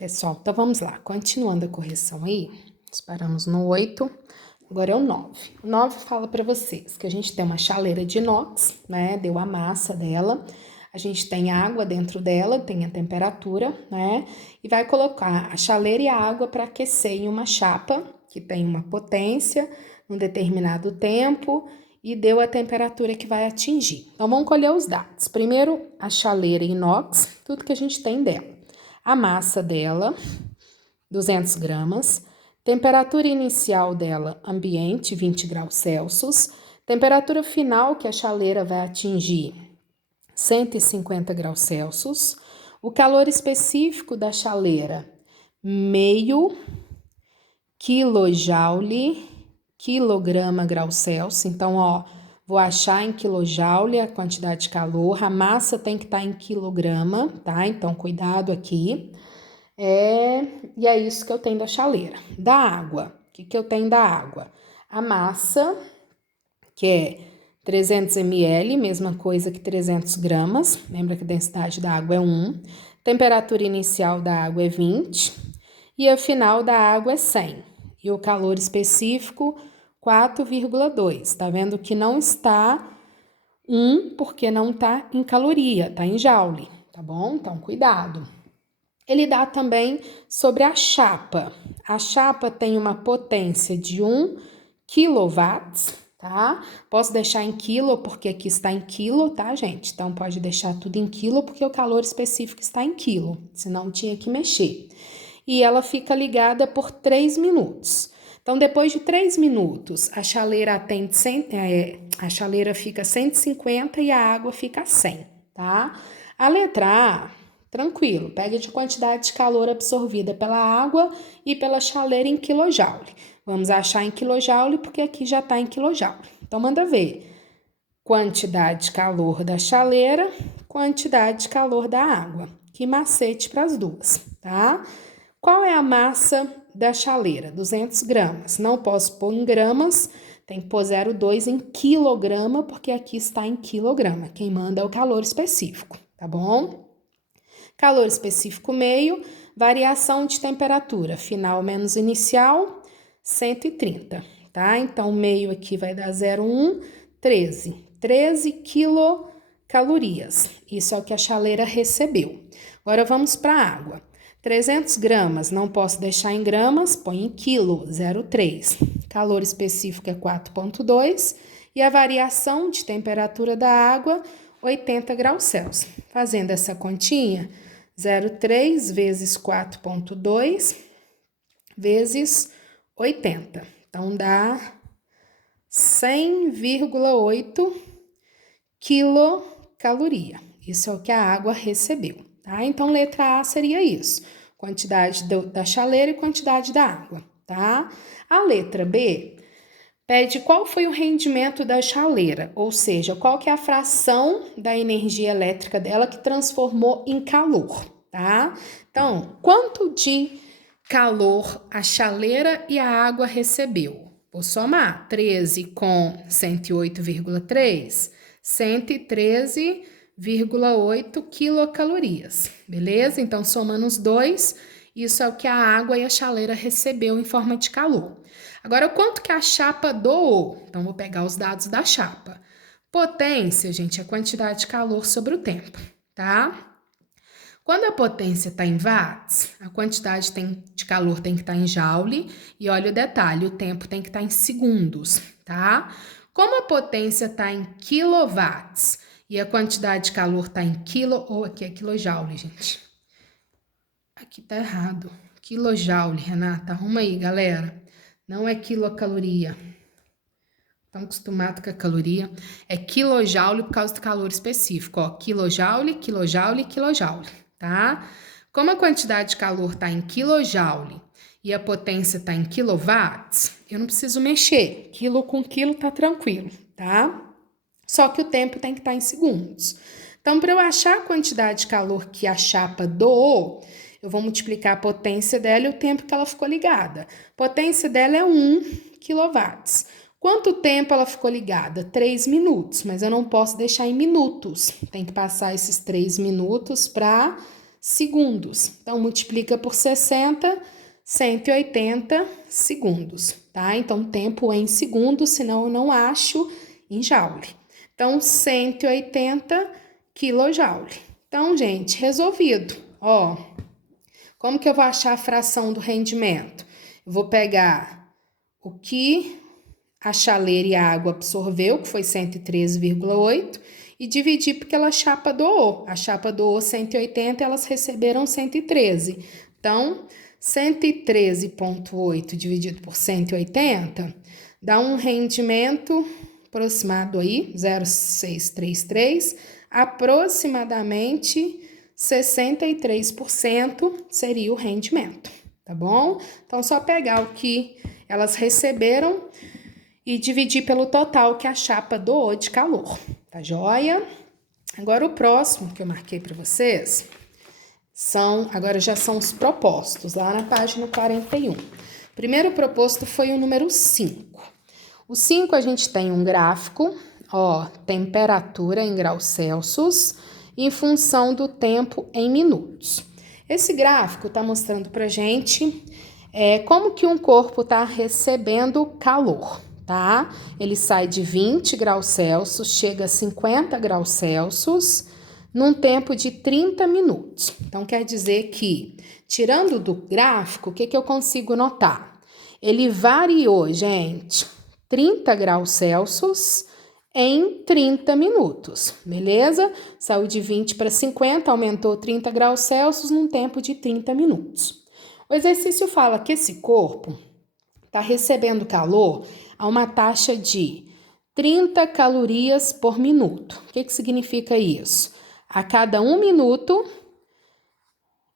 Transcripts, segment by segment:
Pessoal, então vamos lá. Continuando a correção aí, nós paramos no 8, agora é o 9. O 9 fala para vocês que a gente tem uma chaleira de inox, né? Deu a massa dela. A gente tem água dentro dela, tem a temperatura, né? E vai colocar a chaleira e a água para aquecer em uma chapa que tem uma potência, num determinado tempo e deu a temperatura que vai atingir. Então, vamos colher os dados. Primeiro, a chaleira inox, tudo que a gente tem dela. A massa dela, 200 gramas. Temperatura inicial dela, ambiente, 20 graus Celsius. Temperatura final que a chaleira vai atingir, 150 graus Celsius. O calor específico da chaleira, meio quilojoule, quilograma grau Celsius. Então, ó, vou achar em quilojoule a quantidade de calor. A massa tem que estar em quilograma, tá? Então, cuidado aqui. E é isso que eu tenho da chaleira. Da água, o que eu tenho da água? A massa, que é 300 ml, mesma coisa que 300 gramas. Lembra que a densidade da água é 1. Temperatura inicial da água é 20. E a final da água é 100. E o calor específico, 4,2. Tá vendo que não está 1, porque não tá em caloria, tá em joule, tá bom? Então, cuidado. Ele dá também sobre a chapa. A chapa tem uma potência de 1 kW, tá? Posso deixar em quilo, porque aqui está em quilo, tá, gente? Então, pode deixar tudo em quilo, porque o calor específico está em quilo, senão tinha que mexer. E ela fica ligada por 3 minutos. Então, depois de 3 minutos, a chaleira atende a chaleira fica 150 e a água fica 100, tá? A letra A, tranquilo, pega de quantidade de calor absorvida pela água e pela chaleira em quilojoule. Vamos achar em quilojoule porque aqui já está em quilojoule. Então, manda ver. Quantidade de calor da chaleira, quantidade de calor da água. Que macete para as duas, tá? Qual é a massa da chaleira? 200 gramas. Não posso pôr em gramas, tem que pôr 0,2 em quilograma, porque aqui está em quilograma. Quem manda é o calor específico, tá bom? Calor específico meio, variação de temperatura, final menos inicial, 130, tá? Então, meio aqui vai dar 0,1, 13. 13 quilocalorias. Isso é o que a chaleira recebeu. Agora, vamos para a água. 300 gramas, não posso deixar em gramas, põe em quilo, 0,3. Calor específico é 4,2 e a variação de temperatura da água, 80 graus Celsius. Fazendo essa continha, 0,3 vezes 4,2 vezes 80. Então, dá 100,8 quilocaloria. Isso é o que a água recebeu, tá? Então, letra A seria isso. Quantidade da chaleira e quantidade da água, tá? A letra B pede qual foi o rendimento da chaleira, ou seja, qual que é a fração da energia elétrica dela que transformou em calor, tá? Então, quanto de calor a chaleira e a água recebeu? Vou somar 13 com 108,3, 113,8 quilocalorias, beleza? Então, somando os dois, isso é o que a água e a chaleira recebeu em forma de calor. Agora, quanto que a chapa doou? Então, vou pegar os dados da chapa. Potência, gente, é a quantidade de calor sobre o tempo, tá? Quando a potência está em watts, a quantidade de calor tem que estar em joule. E olha o detalhe, o tempo tem que estar em segundos, tá? Como a potência está em quilowatts e a quantidade de calor está em quilo, ou aqui é quilojoule, gente. Aqui tá errado. Quilojoule, Renata, arruma aí, galera. Não é quilocaloria. Estão acostumados com a caloria. É quilojoule por causa do calor específico, ó. Quilojoule, quilojoule, quilojoule, tá? Como a quantidade de calor tá em quilojoule e a potência tá em quilowatts, eu não preciso mexer. Quilo com quilo tá tranquilo, tá? Só que o tempo tem que estar em segundos. Então, para eu achar a quantidade de calor que a chapa doou, eu vou multiplicar a potência dela e o tempo que ela ficou ligada. A potência dela é 1 kW. Quanto tempo ela ficou ligada? 3 minutos, mas eu não posso deixar em minutos. Tem que passar esses 3 minutos para segundos. Então, multiplica por 60, 180 segundos, tá? Então, tempo em segundos, senão eu não acho em joule. Então, 180 quilojoule. Então, gente, resolvido. Ó, como que eu vou achar a fração do rendimento? Eu vou pegar o que a chaleira e a água absorveu, que foi 113,8, e dividir pela chapa doou. A chapa doou 180, elas receberam 113. Então, 113,8 dividido por 180 dá um rendimento aproximado aí, 0,633, aproximadamente 63% seria o rendimento, tá bom? Então, só pegar o que elas receberam e dividir pelo total que a chapa doou de calor, tá joia? Agora o próximo que eu marquei para vocês agora já são os propostos, lá na página 41. O primeiro proposto foi o número 5. O 5 a gente tem um gráfico, ó, temperatura em graus Celsius, em função do tempo em minutos. Esse gráfico está mostrando pra gente como que um corpo está recebendo calor, tá? Ele sai de 20 graus Celsius, chega a 50 graus Celsius, num tempo de 30 minutos. Então, quer dizer que, tirando do gráfico, o que eu consigo notar? Ele variou, gente, 30 graus Celsius em 30 minutos, beleza? Saiu de 20 para 50, aumentou 30 graus Celsius num tempo de 30 minutos. O exercício fala que esse corpo está recebendo calor a uma taxa de 30 calorias por minuto. O que significa isso? A cada 1 minuto,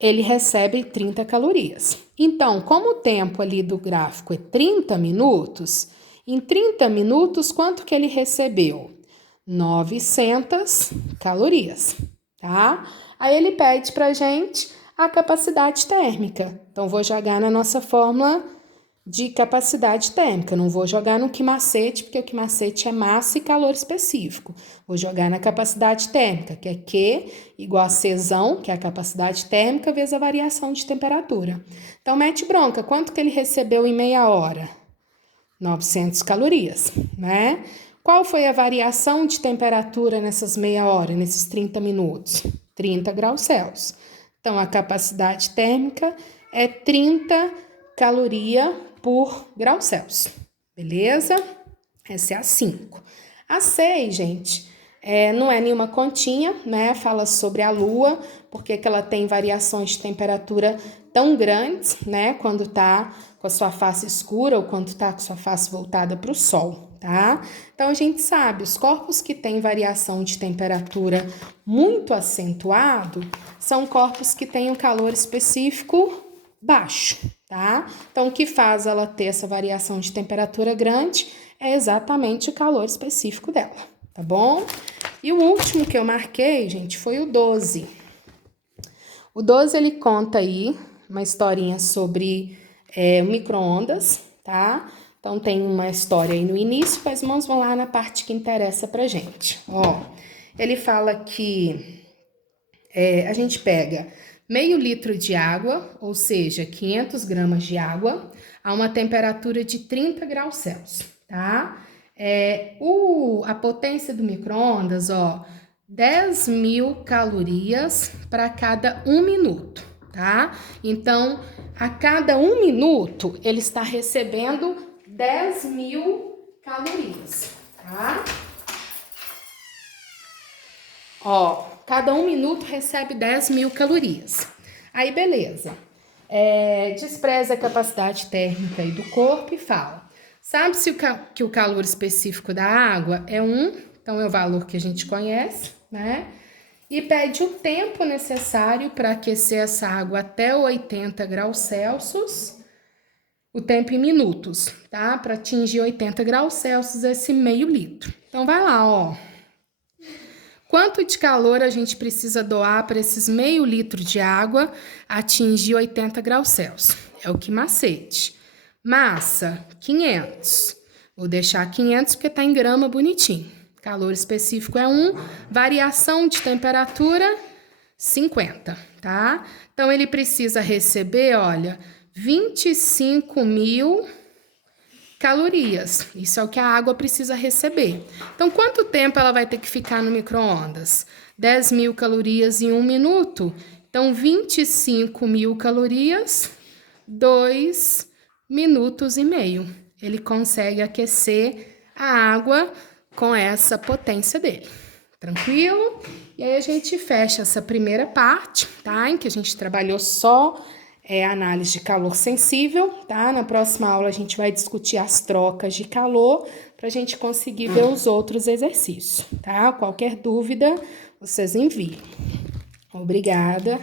ele recebe 30 calorias. Então, como o tempo ali do gráfico é 30 minutos, em 30 minutos, quanto que ele recebeu? 900 calorias, tá? Aí ele pede pra gente a capacidade térmica. Então, vou jogar na nossa fórmula de capacidade térmica. Não vou jogar no quimacete, porque o quimacete é massa e calor específico. Vou jogar na capacidade térmica, que é Q igual a Czão, que é a capacidade térmica, vezes a variação de temperatura. Então, mete bronca. Quanto que ele recebeu em meia hora? 900 calorias, né? Qual foi a variação de temperatura nessas meia hora, nesses 30 minutos? 30 graus Celsius. Então, a capacidade térmica é 30 calorias por grau Celsius, beleza? Essa é a 5. A 6, gente, não é nenhuma continha, né? Fala sobre a Lua, porque que ela tem variações de temperatura tão grandes, né? Quando tá com a sua face escura ou quando tá com a sua face voltada para o Sol, tá? Então, a gente sabe, os corpos que têm variação de temperatura muito acentuado são corpos que têm um calor específico baixo, tá? Então, o que faz ela ter essa variação de temperatura grande é exatamente o calor específico dela, tá bom? E o último que eu marquei, gente, foi o 12. O 12, ele conta aí uma historinha sobre micro-ondas, tá? Então, tem uma história aí no início, mas vamos lá na parte que interessa pra gente. Ó, ele fala que a gente pega meio litro de água, ou seja, 500 gramas de água, a uma temperatura de 30 graus Celsius, tá? A potência do micro-ondas, ó, 10.000 calorias para cada 1 minuto, tá? Então, a cada 1 minuto, ele está recebendo 10.000 calorias, tá? Ó, cada 1 minuto recebe 10.000 calorias. Aí, beleza. Despreza a capacidade térmica aí do corpo e fala. Sabe-se que o calor específico da água é 1, então é o valor que a gente conhece, né? E pede o tempo necessário para aquecer essa água até 80 graus Celsius, o tempo em minutos, tá? Para atingir 80 graus Celsius esse meio litro. Então, vai lá, ó. Quanto de calor a gente precisa doar para esses meio litro de água atingir 80 graus Celsius? É o que macete. Massa, 500. Vou deixar 500 porque tá em grama bonitinho. Calor específico é 1. Variação de temperatura, 50, tá? Então, ele precisa receber, olha, 25.000 calorias. Isso é o que a água precisa receber. Então, quanto tempo ela vai ter que ficar no micro-ondas? 10.000 calorias em 1 minuto. Então, 25.000 calorias, 2 minutos e meio. Ele consegue aquecer a água com essa potência dele. Tranquilo? E aí a gente fecha essa primeira parte, tá? Em que a gente trabalhou só análise de calor sensível, tá? Na próxima aula a gente vai discutir as trocas de calor para a gente conseguir ver os outros exercícios, tá? Qualquer dúvida, vocês enviem. Obrigada.